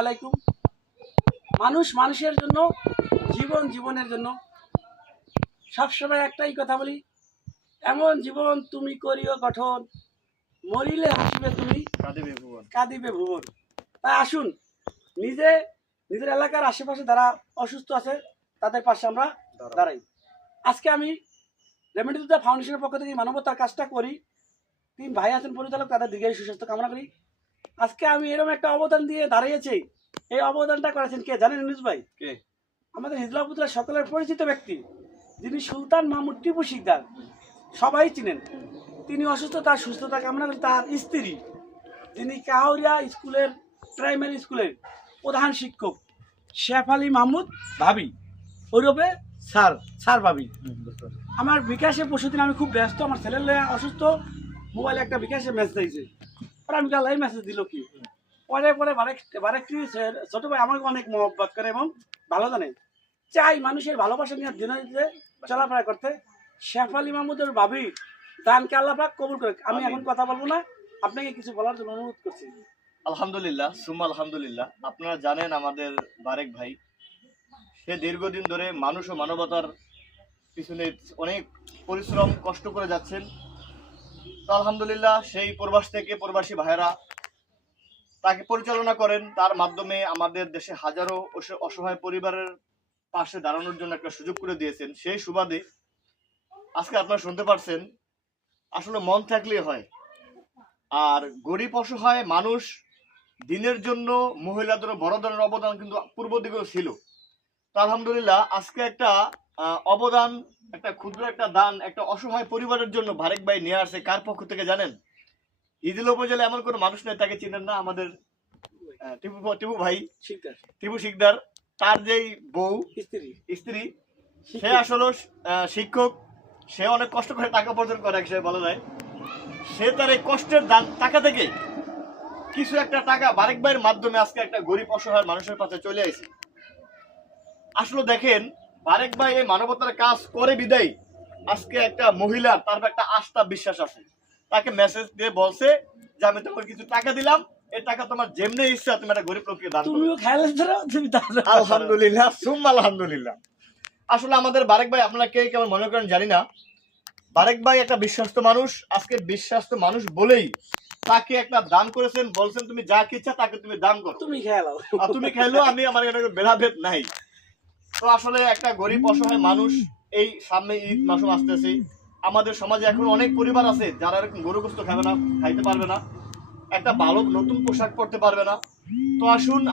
আলাইকুম। মানুষ মানুষের জন্য, জীবন জীবনের জন্য। সবসময় একটাই কথা বলি, এমন জীবন তুমি করিও গঠন, মরিলে হাসিবে তুমি, কাঁদিবে ভুবন। তাই আসুন, নিজে নিজের এলাকার আশেপাশে যারা অসুস্থ আছে তাদের পাশে আমরা দাঁড়াই। আজকে আমি রেমেডি টু দ্য ফাউন্ডেশনের পক্ষ থেকে মানবতার কাজটা করি। 3 ভাই আছেন পরিচালক, তাদের দীর্ঘায়ু সুস্বাস্থ্য কামনা করি। আজকে আমি এরকম একটা অবদান দিয়ে দাঁড়িয়েছি। এই অবদানটা করেছেন কে জানেন ইউনুস ভাই? কে? আমাদের হিজলা উপজেলার সকলের পরিচিত ব্যক্তি, যিনি সুলতান মাহমুদ টিপু শিকদার, সবাই চিনেন। তিনি অসুস্থ, তার সুস্থতা কামনা করি। তার স্ত্রী, যিনি কাহরিয়া স্কুলের, প্রাইমারি স্কুলের প্রধান শিক্ষক, শেফালি মাহমুদ ভাবি, ওরূপে স্যার ভাবি। আমার বিকাশে পরশুদিন আমি খুব ব্যস্ত, আমার ছেলের অসুস্থ, মোবাইলে একটা বিকাশে মেসেজ দিয়েছে। পরে আমি কাল এই মেসেজ দিল কি, পরে পরে বারেকটি ছোট ভাই আমাকে অনেক মহব্বত করে এবং ভালো জানে, চাই মানুষের ভালোবাসা নিয়ে দিনে দিনে চলাফেরা করতে। শেফালি মাহমুদের ভাবি দানকে আল্লাহ পাক কবুল করে। আমি এখন কথা বলবো না, আপনাকে কিছু বলার জন্য অনুরোধ করছি। আলহামদুলিল্লাহ, সুম্মা আলহামদুলিল্লাহ। আপনারা জানেন আমাদের বারেক ভাই, সে দীর্ঘদিন ধরে মানুষ ও মানবতার পিছনে অনেক পরিশ্রম কষ্ট করে যাচ্ছেন। তো আলহামদুলিল্লাহ, সেই প্রবাস থেকে প্রবাসী ভাইয়েরা তাকে পরিচালনা করেন। তার মাধ্যমে আমাদের দেশে হাজারো অসহায় পরিবারের পাশে দাঁড়ানোর জন্য একটা সুযোগ করে দিয়েছেন। সেই সুবাদে আজকে আপনারা শুনতে পারছেন, আসলে মন থাকলেই হয়। আর গরিব অসহায় মানুষ দিনের জন্য মহিলাদের বড় ধরনের অবদান কিন্তু পূর্ব দিকেও ছিল। তো আলহামদুলিল্লাহ, আজকে একটা অবদান, একটা ক্ষুদ্র একটা দান একটা অসহায় পরিবারের জন্য বারেক ভাই নিয়ে আসছে। কার পক্ষ থেকে জানেন? হিজলা উপজেলা এমন কোনো মানুষ নেই তাকে চিনেন না, আমাদের টিপু ভাই, টিপু শিকদার। তার যেই বউ স্ত্রী, সে আসলে শিক্ষক, সে অনেক কষ্ট করে টাকা উপার্জন করে, সে বলা যায়। সে তার এই কষ্টের দান টাকা থেকে কিছু একটা টাকা বারেক ভাইয়ের মাধ্যমে আজকে একটা গরিব অসহায় মানুষের পাশে চলে আসে। আসলে দেখেন, বারেক ভাই এই মানবতার কাজ করে বিদায় আজকে একটা মহিলার তার একটা আস্থা বিশ্বাস আছে। তাকে মেসেজ দিয়ে বলছে যে আমি তোমার কিছু টাকা দিলাম, এই টাকা তোমার যেমনি ইচ্ছা তুমি একটা গরিব লোককে দান করো। আলহামদুলিল্লাহ, সুম্মা আলহামদুলিল্লাহ। আসলে আমাদের বারেক ভাই, আপনারা কে কেমন মনে করেন জানি না, বারেক ভাই একটা বিশ্বাস্ত মানুষ। আজকে বিশ্বাস্ত মানুষ বলেই তাকে একটা দান করেছেন, বলছেন তুমি যা ইচ্ছা তাকে তুমি দান করো, তুমি খেলো, আমি আমার ভেদাভেদ নাই। তো আসলে একটা গরিব অসহায় মানুষ, এই সামনে ঈদ মাসও আসতেছে, আমাদের সমাজে এখন অনেক পরিবার আছে যারা এরকম গরু গোস্ত খাবে না, খাইতে পারবে না, একটা ভালো নতুন পোশাক পরতে পারবে না। তো আসুন